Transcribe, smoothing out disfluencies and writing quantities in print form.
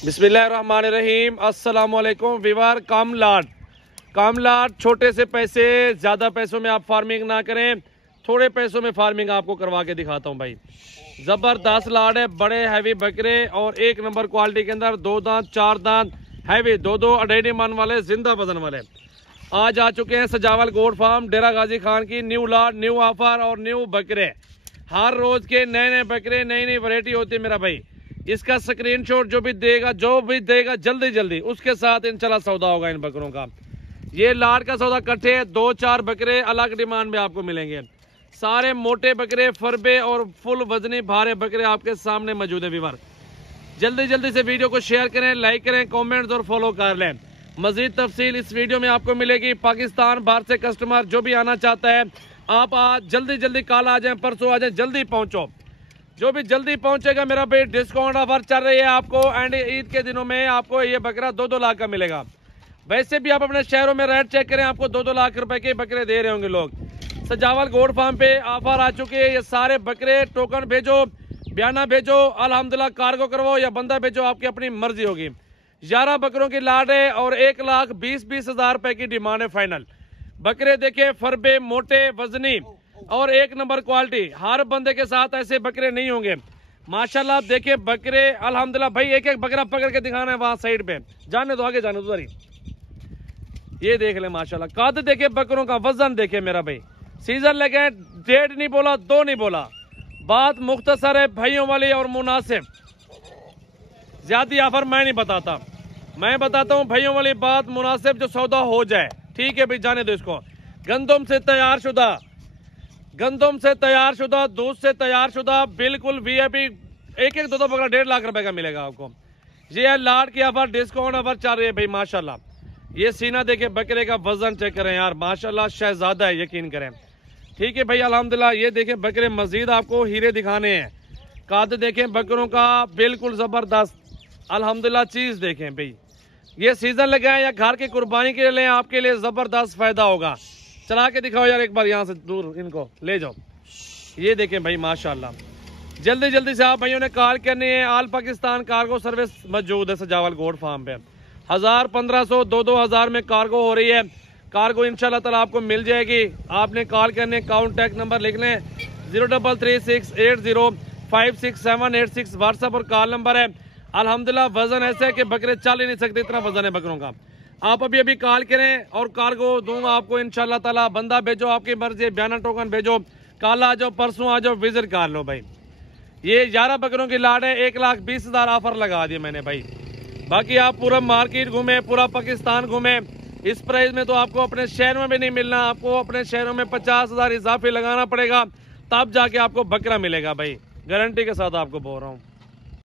बिस्मिल्लाहिर्रहमानिर्रहीम। अस्सलाम वालेकुम वीवर। कामलाट छोटे से पैसे, ज़्यादा पैसों में आप फार्मिंग ना करें, थोड़े पैसों में फार्मिंग आपको करवा के दिखाता हूँ भाई। ज़बरदस्त लाड है, बड़े हैवी बकरे और एक नंबर क्वालिटी के अंदर 2 दांत 4 दांत हैवी 2-2 2.5 मन वाले जिंदा वजन वाले आज आ चुके हैं सजावल गोट फार्म डेरा गाजी खान की। न्यू लाड, न्यू ऑफर और न्यू बकरे, हर रोज के नए नए बकरे, नई नई वैरायटी होती है मेरा भाई। इसका स्क्रीनशॉट जो भी देगा जल्दी उसके साथ इंशाल्लाह सौदा होगा इन बकरों का। ये लाड का सौदा कट्ठे 2-4 बकरे अलग डिमांड में आपको मिलेंगे। सारे मोटे बकरे, फरबे और फुल वजनी भारे बकरे आपके सामने मौजूद है व्यूअर। जल्दी से वीडियो को शेयर करें, लाइक करें, कमेंट्स और फॉलो कर लें। मजीद तफसील इस वीडियो में आपको मिलेगी। पाकिस्तान बाहर से कस्टमर जो भी आना चाहता है, आप आज जल्दी कल आ जाएं, परसों आ जाएं, जल्दी पहुंचो। जो भी जल्दी पहुंचेगा मेरा भाई, डिस्काउंट ऑफर चल रही है आपको। एंड ईद के दिनों में आपको ये बकरा 2-2 लाख का मिलेगा। वैसे भी आप अपने शहरों में रेट चेक करें, आपको 2-2 लाख रुपए के बकरे दे रहे होंगे लोग। सजावल गोट फार्म पे ऑफर आ चुके हैं। ये सारे बकरे टोकन भेजो, बयाना भेजो, अल्हम्दुलिल्लाह कार्गो करवाओ या बंदा भेजो, आपकी अपनी मर्जी होगी। 11 बकरों की लाड है और 1,20,20,000 रुपए की डिमांड है फाइनल। बकरे देखे, फरबे, मोटे, वजनी और एक नंबर क्वालिटी। हर बंदे के साथ ऐसे बकरे नहीं होंगे माशाल्लाह। आप देखे बकरे अल्हम्दुलिल्लाह भाई, एक एक बकरा पकड़ के दिखाना है वहां साइड पे, जाने दो, आगे जाने दो। ये देख ले माशाल्लाह, कद देखे बकरों का, वजन देखे मेरा भाई। सीजन लगे, डेढ़ नहीं बोला, 2 नहीं बोला, बात मुख्तसर है, भाइयों वाली और मुनासिब। ज्यादा ऑफर मैं नहीं बताता, मैं बताता हूँ भाइयों वाली बात, मुनासिब जो सौदा हो जाए। ठीक है भाई, जाने दो इसको। गंदम से तैयार शुदा, दूध से तैयार शुदा, बिल्कुल वीआईपी। एक 2-2 बकरा 1.5 लाख रुपए का मिलेगा आपको। ये है लाड की ऑफर, डिस्काउंट ऑफर चल रही है भाई माशाल्लाह। ये सीना देखे, बकरे का वजन चेक करें यार माशाल्लाह, शहजादा है, यकीन करें। ठीक है भाई अल्हम्दुलिल्लाह। ये देखें बकरे, मजीद आपको हीरे दिखाने हैं। काद देखें बकरों का, बिल्कुल जबरदस्त अल्हम्दुलिल्लाह। चीज देखें भाई, ये सीजन लगाए या घर की कुर्बानी के लिए, आपके लिए जबरदस्त फायदा होगा। चला के दिखाओ यार एक बार, यहाँ से दूर इनको ले जाओ। ये देखें भाई माशाल्लाह। जल्दी से आप भाइयों ने कॉल करनी है। ऑल पाकिस्तान कार्गो सर्विस मौजूद है सजावल गोट फार्म पे। 1,000-1,500 2-2,000 में कार्गो हो रही है। कार्गो इंशाल्लाह ताला आपको मिल जाएगी। आपने कॉल करने, कॉन्टैक्ट नंबर लिख लें 033680567886। व्हाट्सएप और कॉल नंबर है। अल्हम्दुलिल्लाह वजन ऐसे है कि बकरे चल ही नहीं सकते, इतना वजन है बकरों का। आप अभी कॉल करें और कार्गो दूंगा आपको इंशाल्लाह ताला। बंदा भेजो, आपकी मर्जी, बयाना टोकन भेजो, कल आ जाओ, परसों आ जाओ, विजिट कर लो भाई। ये 11 बकरों की लाड है, 1,20,000 ऑफर लगा दिए मैंने भाई। बाकी आप पूरा मार्केट घूमे, पूरा पाकिस्तान घूमे, इस प्राइस में तो आपको अपने शहर में भी नहीं मिलना। आपको अपने शहरों में 50,000 इजाफे लगाना पड़ेगा, तब जाके आपको बकरा मिलेगा भाई, गारंटी के साथ आपको बोल रहा हूँ।